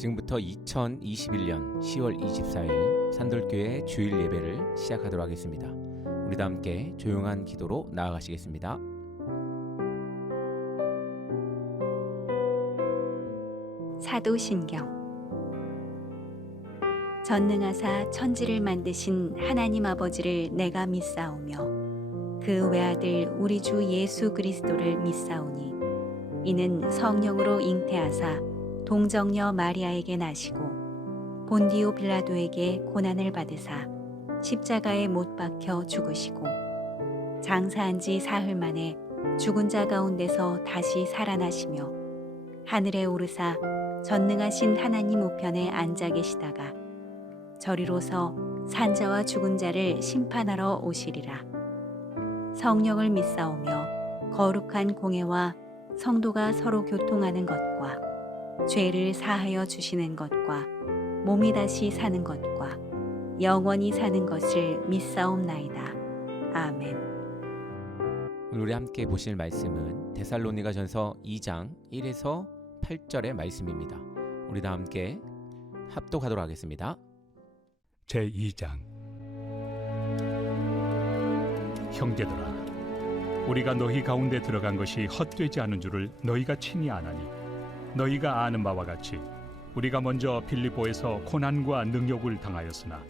지금부터 2021년 10월 24일 산돌교회 주일 예배를 시작하도록 하겠습니다. 우리 다 함께 조용한 기도로 나아가시겠습니다. 사도신경. 전능하사 천지를 만드신 하나님 아버지를 내가 믿사오며 그 외아들 우리 주 예수 그리스도를 믿사오니 이는 성령으로 잉태하사 동정녀 마리아에게 나시고 본디오 빌라도에게 고난을 받으사 십자가에 못 박혀 죽으시고 장사한 지 사흘 만에 죽은 자 가운데서 다시 살아나시며 하늘에 오르사 전능하신 하나님 우편에 앉아 계시다가 저리로서 산자와 죽은 자를 심판하러 오시리라. 성령을 믿사오며 거룩한 공회와 성도가 서로 교통하는 것과 죄를 사하여 주시는 것과 몸이 다시 사는 것과 영원히 사는 것을 믿사옵나이다. 아멘. 오늘 우리 함께 보실 말씀은 데살로니가전서 2장 1에서 8절의 말씀입니다. 우리 다 함께 합독하도록 하겠습니다. 제2장. 형제들아, 우리가 너희 가운데 들어간 것이 헛되지 않은 줄을 너희가 친히 아나니 너희가 아는 바와 같이 우리가 먼저 빌립보에서 고난과 능욕을 당하였으나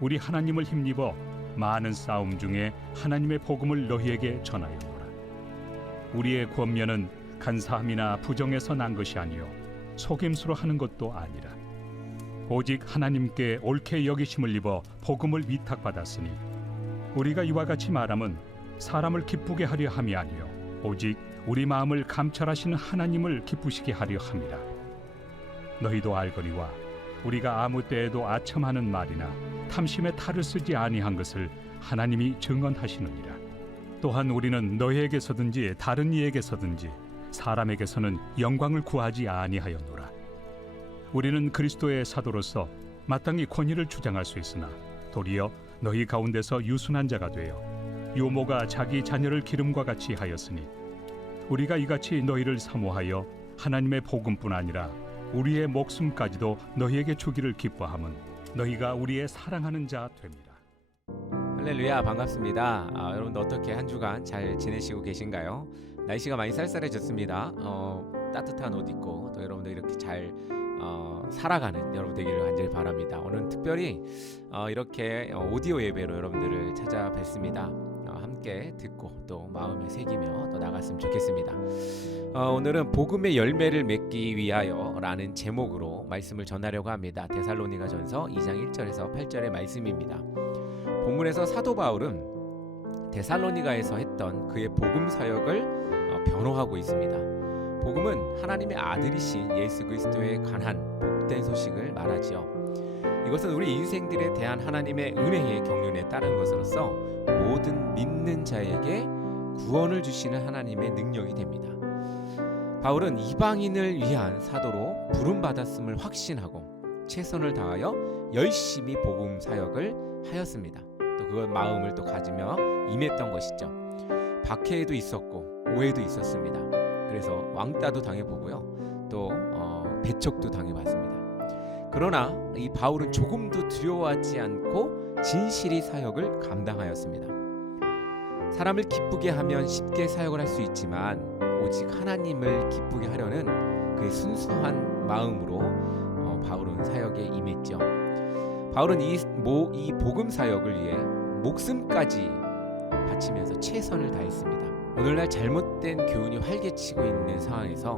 우리 하나님을 힘입어 많은 싸움 중에 하나님의 복음을 너희에게 전하였노라. 우리의 권면은 간사함이나 부정에서 난 것이 아니요 속임수로 하는 것도 아니라 오직 하나님께 옳게 여기심을 입어 복음을 위탁받았으니 우리가 이와 같이 말함은 사람을 기쁘게 하려 함이 아니요 오직 우리 마음을 감찰하시는 하나님을 기쁘시게 하려 함이라. 너희도 알거니와 우리가 아무 때에도 아첨하는 말이나 탐심에 탈을 쓰지 아니한 것을 하나님이 증언하시느니라. 또한 우리는 너희에게서든지 다른 이에게서든지 사람에게서는 영광을 구하지 아니하였노라. 우리는 그리스도의 사도로서 마땅히 권위를 주장할 수 있으나 도리어 너희 가운데서 유순한 자가 되어 유모가 자기 자녀를 기름과 같이 하였으니 우리가 이같이 너희를 사모하여 하나님의 복음뿐 아니라 우리의 목숨까지도 너희에게 주기를 기뻐함은 너희가 우리의 사랑하는 자 됩니다. 할렐루야, 반갑습니다. 여러분들 어떻게 한 주간 잘 지내시고 계신가요? 날씨가 많이 쌀쌀해졌습니다. 따뜻한 옷 입고 또 여러분들 이렇게 잘 살아가는 여러분 되기를 간절히 바랍니다. 오늘은 특별히 이렇게 오디오 예배로 여러분들을 찾아뵙습니다. 함께 듣고 또 마음에 새기며 또 나갔으면 좋겠습니다. 오늘은 복음의 열매를 맺기 위하여 라는 제목으로 말씀을 전하려고 합니다. 데살로니가전서 2장 1절에서 8절의 말씀입니다. 본문에서 사도 바울은 데살로니가에서 했던 그의 복음 사역을 변호하고 있습니다. 복음은 하나님의 아들이신 예수 그리스도에 관한 복된 소식을 말하지요. 이것은 우리 인생들에 대한 하나님의 은혜의 경륜에 따른 것으로서 모든 믿는 자에게 구원을 주시는 하나님의 능력이 됩니다. 바울은 이방인을 위한 사도로 부름받았음을 확신하고 최선을 다하여 열심히 복음 사역을 하였습니다. 또 그 마음을 또 가지며 임했던 것이죠. 박해도 있었고 오해도 있었습니다. 그래서 왕따도 당해보고요. 또 배척도 당해봤습니다. 그러나 이 바울은 조금도 두려워하지 않고 진실히 사역을 감당하였습니다. 사람을 기쁘게 하면 쉽게 사역을 할 수 있지만 오직 하나님을 기쁘게 하려는 그의 순수한 마음으로 바울은 사역에 임했죠. 바울은 이 복음 사역을 위해 목숨까지 바치면서 최선을 다했습니다. 오늘날 잘못된 교훈이 활개치고 있는 상황에서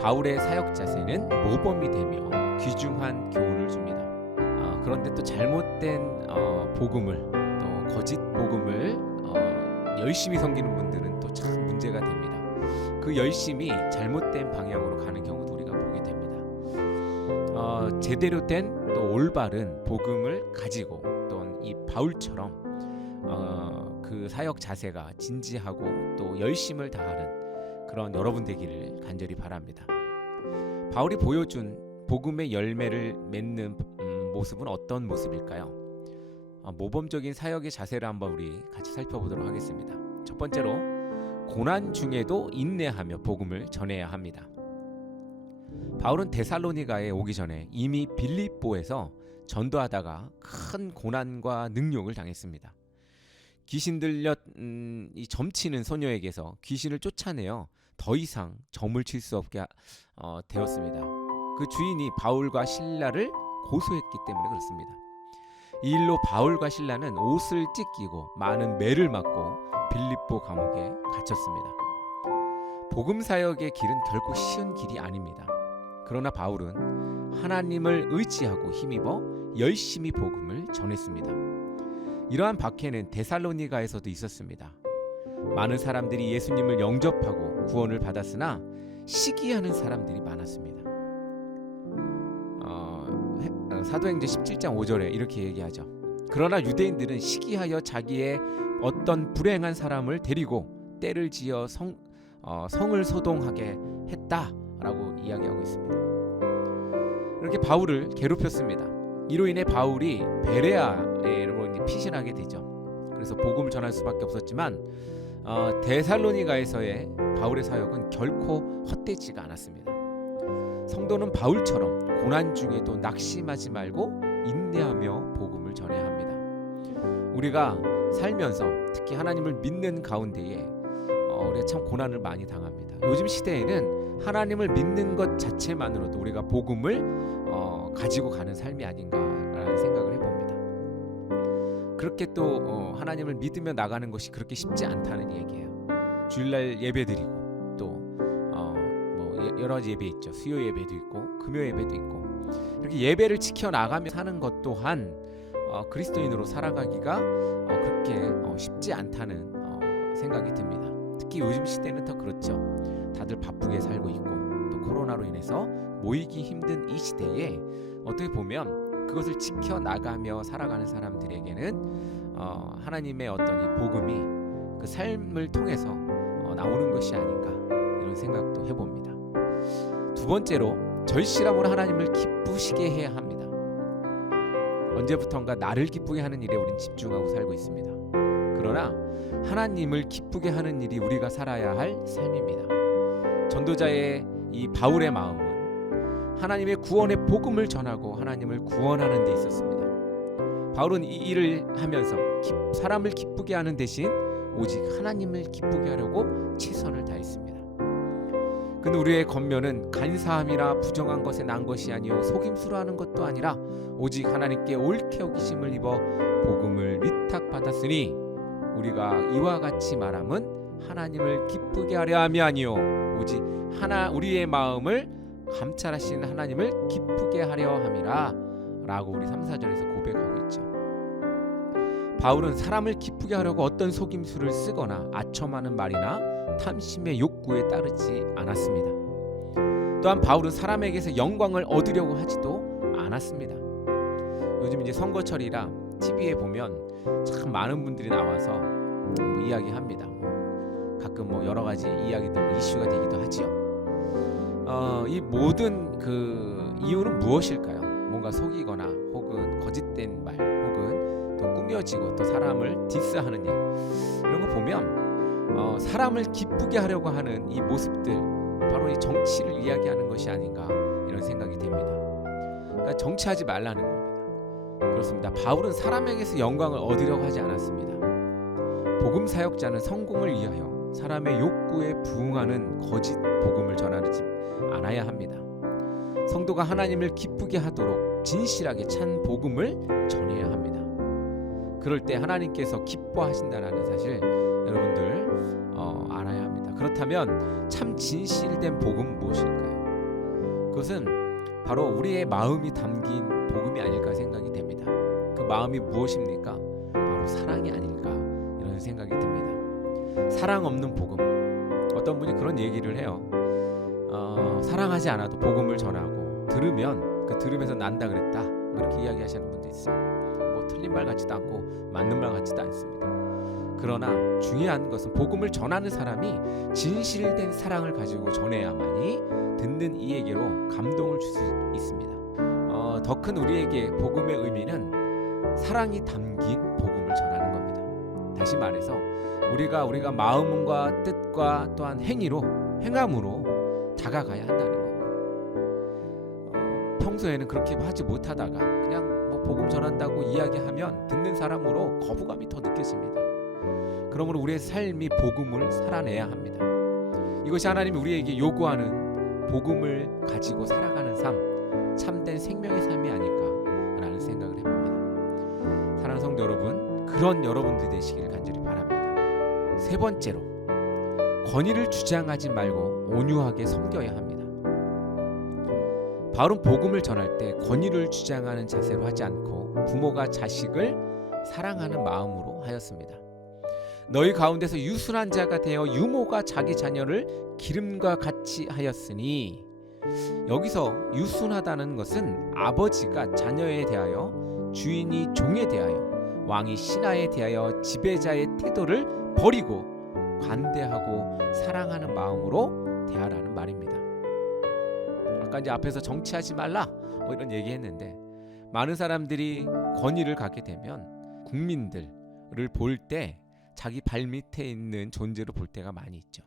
바울의 사역 자세는 모범이 되며 귀중한 교훈을 줍니다. 그런데 또 잘못된 복음을 또 거짓 복음을 열심히 섬기는 분들은 또 참 문제가 됩니다. 그 열심이 잘못된 방향으로 가는 경우도 우리가 보게 됩니다. 제대로 된 또 올바른 복음을 가지고 또 이 바울처럼 그 사역 자세가 진지하고 또 열심을 다하는 그런 여러분 되기를 간절히 바랍니다. 바울이 보여준 복음의 열매를 맺는 모습은 어떤 모습일까요? 모범적인 사역의 자세를 한번 우리 같이 살펴보도록 하겠습니다. 첫 번째로 고난 중에도 인내하며 복음을 전해야 합니다. 바울은 데살로니가에 오기 전에 이미 빌립보에서 전도하다가 큰 고난과 능욕을 당했습니다. 귀신 들려 이 점치는 소녀에게서 귀신을 쫓아내어 더 이상 점을 칠 수 없게 되었습니다. 그 주인이 바울과 실라를 고소했기 때문에 그렇습니다. 이 일로 바울과 실라는 옷을 찢기고 많은 매를 맞고 빌립보 감옥에 갇혔습니다. 복음 사역의 길은 결코 쉬운 길이 아닙니다. 그러나 바울은 하나님을 의지하고 힘입어 열심히 복음을 전했습니다. 이러한 박해는 데살로니가에서도 있었습니다. 많은 사람들이 예수님을 영접하고 구원을 받았으나 시기하는 사람들이 많았습니다. 사도행전 17장 5절에 이렇게 얘기하죠. 그러나 유대인들은 시기하여 자기의 어떤 불행한 사람을 데리고 때를 지어 성을 소동하게 했다라고 이야기하고 있습니다. 이렇게 바울을 괴롭혔습니다. 이로 인해 바울이 베레아로 피신하게 되죠. 그래서 복음을 전할 수밖에 없었지만 데살로니가에서의 바울의 사역은 결코 헛되지가 않았습니다. 성도는 바울처럼 고난 중에도 낙심하지 말고 인내하며 복음을 전해야 합니다. 우리가 살면서 특히 하나님을 믿는 가운데에 우리가 참 고난을 많이 당합니다. 요즘 시대에는 하나님을 믿는 것 자체만으로도 우리가 복음을 가지고 가는 삶이 아닌가라는 생각을 해봅니다. 그렇게 또 하나님을 믿으며 나가는 것이 그렇게 쉽지 않다는 얘기예요. 주일날 예배드리고 또 여러 가지 예배 있죠. 수요 예배도 있고 금요 예배도 있고 이렇게 예배를 지켜 나가며 사는 것 또한 그리스도인으로 살아가기가 그렇게 쉽지 않다는 생각이 듭니다. 특히 요즘 시대는 더 그렇죠. 다들 바쁘게 살고 있고 또 코로나로 인해서 모이기 힘든 이 시대에 어떻게 보면 그것을 지켜 나가며 살아가는 사람들에게는 하나님의 어떤 이 복음이 그 삶을 통해서 나오는 것이 아닌가 이런 생각도 해봅니다. 두 번째로 절실함으로 하나님을 기쁘시게 해야 합니다. 언제부턴가 나를 기쁘게 하는 일에 우린 집중하고 살고 있습니다. 그러나 하나님을 기쁘게 하는 일이 우리가 살아야 할 삶입니다. 전도자의 이 바울의 마음은 하나님의 구원의 복음을 전하고 하나님을 구원하는 데 있었습니다. 바울은 이 일을 하면서 사람을 기쁘게 하는 대신 오직 하나님을 기쁘게 하려고 최선을 다했습니다. 근데 우리의 겉면은 간사함이라 부정한 것에 난 것이 아니요 속임수로 하는 것도 아니라 오직 하나님께 옳게 여기심을 입어 복음을 위탁받았으니 우리가 이와 같이 말함은 하나님을 기쁘게 하려 함이 아니요 오직 우리의 마음을 감찰하시는 하나님을 기쁘게 하려 함이라 라고 우리 3, 4절에서 고백하고 있죠. 바울은 사람을 기쁘게 하려고 어떤 속임수를 쓰거나 아첨하는 말이나 탐심의 욕구에 따르지 않았습니다. 또한 바울은 사람에게서 영광을 얻으려고 하지도 않았습니다. 요즘 이제 선거철이라 TV에 보면 참 많은 분들이 나와서 이야기합니다. 가끔 여러 가지 이야기들 이슈가 되기도 하지요. 이 모든 그 이유는 무엇일까요? 뭔가 속이거나 혹은 거짓된 말 혹은 또 꾸며지고 또 사람을 디스하는 일 이런 거 보면 사람을 기쁘게 하려고 하는 이 모습들 바로 이 정치를 이야기하는 것이 아닌가 이런 생각이 됩니다. 그러니까 정치하지 말라는 겁니다. 그렇습니다. 바울은 사람에게서 영광을 얻으려고 하지 않았습니다. 복음 사역자는 성공을 위하여 사람의 욕구에 부응하는 거짓 복음을 전하지 않아야 합니다. 성도가 하나님을 기쁘게 하도록 진실하게 찬 복음을 전해야 합니다. 그럴 때 하나님께서 기뻐하신다는 사실 여러분들 알아야 합니다. 그렇다면 참 진실된 복음 무엇일까요? 그것은 바로 우리의 마음이 담긴 복음이 아닐까 생각이 됩니다. 그 마음이 무엇입니까? 바로 사랑이 아닐까 이런 생각이 듭니다. 사랑 없는 복음. 어떤 분이 그런 얘기를 해요. 사랑하지 않아도 복음을 전하고 들으면 그 들으면서 난다 그랬다 이렇게 이야기하시는 분도 있어요. 틀린 말 같지도 않고 맞는 말 같지도 않습니다. 그러나 중요한 것은 복음을 전하는 사람이 진실된 사랑을 가지고 전해야만이 듣는 이에게로 감동을 줄 수 있습니다. 더 큰 우리에게 복음의 의미는 사랑이 담긴 복음을 전하는 겁니다. 다시 말해서 우리가 마음과 뜻과 또한 행함으로 다가가야 한다는 겁니다. 평소에는 그렇게 하지 못하다가 그냥 뭐 복음 전한다고 이야기하면 듣는 사람으로 거부감이 더 느껴집니다. 그러므로 우리의 삶이 복음을 살아내야 합니다. 이것이 하나님이 우리에게 요구하는 복음을 가지고 살아가는 삶, 참된 생명의 삶이 아닐까라는 생각을 해봅니다. 사랑하는 성도 여러분, 그런 여러분들이 되시기를 간절히 바랍니다. 세 번째로, 권위를 주장하지 말고 온유하게 섬겨야 합니다. 바울은 복음을 전할 때 권위를 주장하는 자세로 하지 않고 부모가 자식을 사랑하는 마음으로 하였습니다. 너희 가운데서 유순한 자가 되어 유모가 자기 자녀를 기름과 같이 하였으니, 여기서 유순하다는 것은 아버지가 자녀에 대하여, 주인이 종에 대하여, 왕이 신하에 대하여 지배자의 태도를 버리고 관대하고 사랑하는 마음으로 대하라는 말입니다. 아까 이제 앞에서 정치하지 말라 뭐 이런 얘기했는데, 많은 사람들이 권위를 갖게 되면 국민들을 볼 때 자기 발 밑에 있는 존재로 볼 때가 많이 있죠.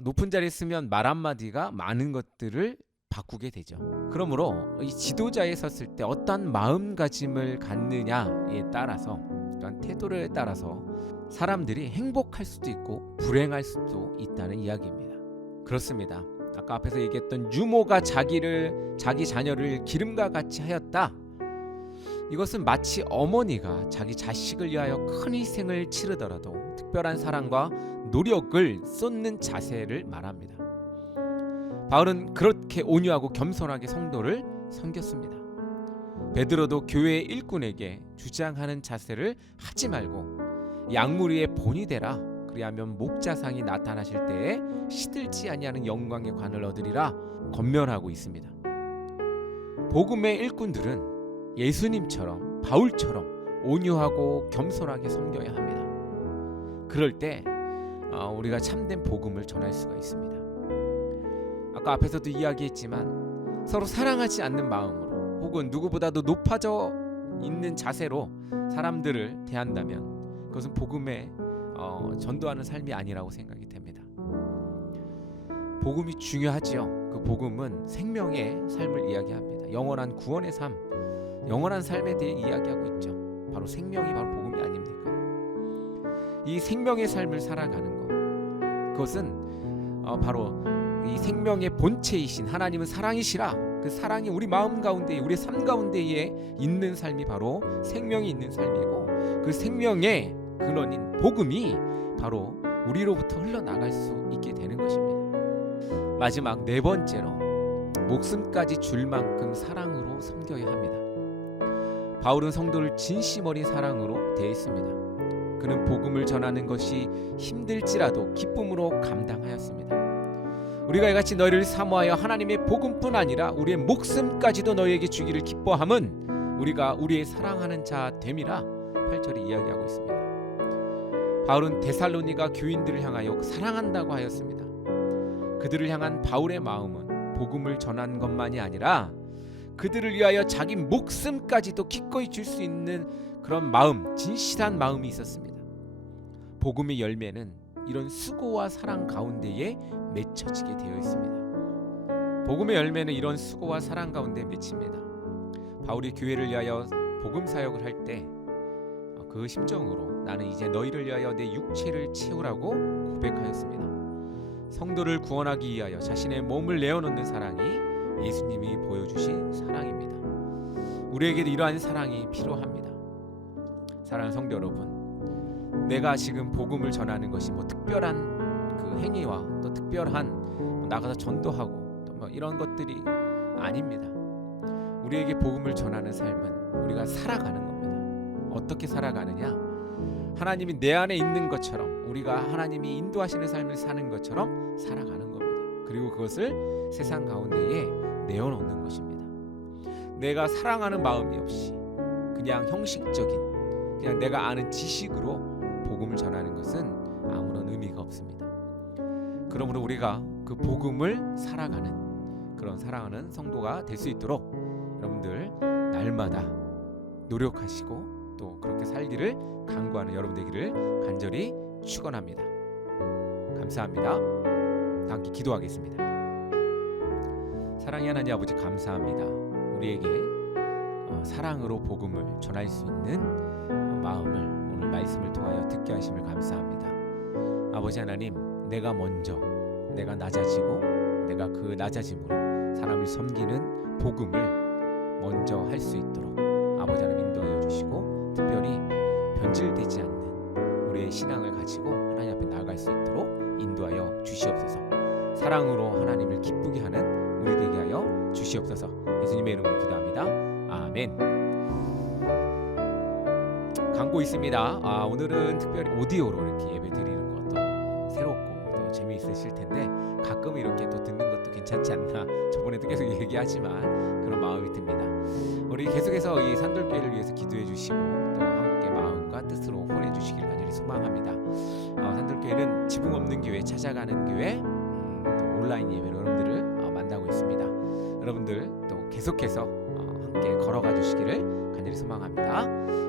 높은 자리에 있으면 말 한마디가 많은 것들을 바꾸게 되죠. 그러므로 이 지도자에 섰을 때 어떤 마음가짐을 갖느냐에 따라서, 또한 태도에 따라서 사람들이 행복할 수도 있고 불행할 수도 있다는 이야기입니다. 그렇습니다. 아까 앞에서 얘기했던 유모가 자기 자녀를 기름과 같이 하였다. 이것은 마치 어머니가 자기 자식을 위하여 큰 희생을 치르더라도 특별한 사랑과 노력을 쏟는 자세를 말합니다. 바울은 그렇게 온유하고 겸손하게 성도를 섬겼습니다. 베드로도 교회의 일꾼에게 주장하는 자세를 하지 말고 양무리의 본이 되라. 그리하면 목자상이 나타나실 때에 시들지 아니하는 영광의 관을 얻으리라 권면하고 있습니다. 복음의 일꾼들은 예수님처럼, 바울처럼 온유하고 겸손하게 섬겨야 합니다. 그럴 때 우리가 참된 복음을 전할 수가 있습니다. 아까 앞에서도 이야기했지만 서로 사랑하지 않는 마음으로 혹은 누구보다도 높아져 있는 자세로 사람들을 대한다면 그것은 복음에 전도하는 삶이 아니라고 생각이 됩니다. 복음이 중요하지요. 그 복음은 생명의 삶을 이야기합니다. 영원한 구원의 삶, 영원한 삶에 대해 이야기하고 있죠. 바로 생명이 바로 복음이 아닙니까? 이 생명의 삶을 살아가는 것, 그것은 바로 이 생명의 본체이신 하나님은 사랑이시라. 그 사랑이 우리 마음 가운데, 우리 삶 가운데에 있는 삶이 바로 생명이 있는 삶이고, 그 생명의 근원인 복음이 바로 우리로부터 흘러나갈 수 있게 되는 것입니다. 마지막 네 번째로, 목숨까지 줄 만큼 사랑으로 섬겨야 합니다. 바울은 성도를 진심 어린 사랑으로 대했습니다. 그는 복음을 전하는 것이 힘들지라도 기쁨으로 감당하였습니다. 우리가 이같이 너희를 사모하여 하나님의 복음뿐 아니라 우리의 목숨까지도 너희에게 주기를 기뻐함은 우리가 우리의 사랑하는 자 됨이라 8절에 이야기하고 있습니다. 바울은 데살로니가 교인들을 향하여 사랑한다고 하였습니다. 그들을 향한 바울의 마음은 복음을 전하는 것만이 아니라 그들을 위하여 자기 목숨까지도 기꺼이 줄 수 있는 그런 마음, 진실한 마음이 있었습니다. 복음의 열매는 이런 수고와 사랑 가운데에 맺혀지게 되어 있습니다. 복음의 열매는 이런 수고와 사랑 가운데 맺힙니다. 바울이 교회를 위하여 복음 사역을 할 때 그 심정으로 나는 이제 너희를 위하여 내 육체를 채우라고 고백하였습니다. 성도를 구원하기 위하여 자신의 몸을 내어놓는 사랑이 예수님이 보여주신 사랑입니다. 우리에게도 이러한 사랑이 필요합니다. 사랑하는 성도 여러분, 내가 지금 복음을 전하는 것이 뭐 특별한 그 행위와 또 특별한 나가서 전도하고 또 뭐 이런 것들이 아닙니다. 우리에게 복음을 전하는 삶은 우리가 살아가는 겁니다. 어떻게 살아가느냐? 하나님이 내 안에 있는 것처럼, 우리가 하나님이 인도하시는 삶을 사는 것처럼 살아가는 겁니다. 그리고 그것을 세상 가운데에 내어놓는 것입니다. 내가 사랑하는 마음이 없이 그냥 형식적인, 그냥 내가 아는 지식으로 복음을 전하는 것은 아무런 의미가 없습니다. 그러므로 우리가 그 복음을 살아가는 그런 사랑하는 성도가 될 수 있도록 여러분들 날마다 노력하시고 또 그렇게 살기를 간구하는 여러분 되기를 간절히 축원합니다. 감사합니다. 다 함께 기도하겠습니다. 사랑의 하나님 아버지, 감사합니다. 우리에게 사랑으로 복음을 전할 수 있는 마음을 오늘 말씀을 통하여 듣게 하심을 감사합니다. 아버지 하나님, 내가 먼저 내가 낮아지고 내가 그 낮아짐으로 사람을 섬기는 복음을 먼저 할 수 있도록 아버지 하나님 인도하여 주시고, 특별히 변질되지 않는 우리의 신앙을 가지고 하나님 앞에 나아갈 수 있도록 인도하여 주시옵소서. 사랑으로 하나님을 기쁘게 하는 우리 되게 하여 주시옵소서. 예수님의 이름으로 기도합니다. 아멘. 광고 있습니다. 오늘은 특별히 오디오로 이렇게 예배 드리는 것도 새롭고 또 재미있으실 텐데, 가끔 이렇게 또 듣는 것도 괜찮지 않나, 저번에도 계속 얘기하지만 그런 마음이 듭니다. 우리 계속해서 이 산돌교회를 위해서 기도해 주시고 또 함께 마음과 뜻으로 후원해 주시길 간절히 소망합니다. 산돌교회는 지붕 없는 교회, 찾아가는 교회, 또 온라인 예배로 여러분들을 만나고 있습니다. 여러분들 또 계속해서 함께 걸어가 주시기를 간절히 소망합니다.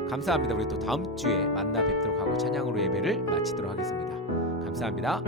감사합니다. 우리 또 다음 주에 만나 뵙도록 하고 찬양으로 예배를 마치도록 하겠습니다. 감사합니다.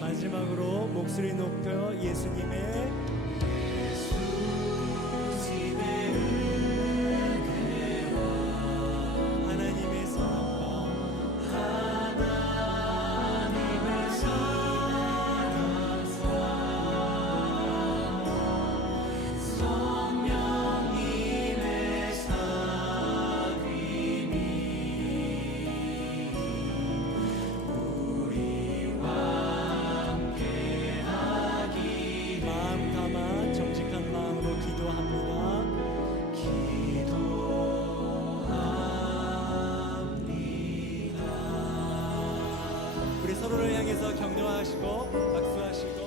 마지막으로 목소리 높여 예수님의 하나님의 서로를 향해서 격려하시고 박수하시고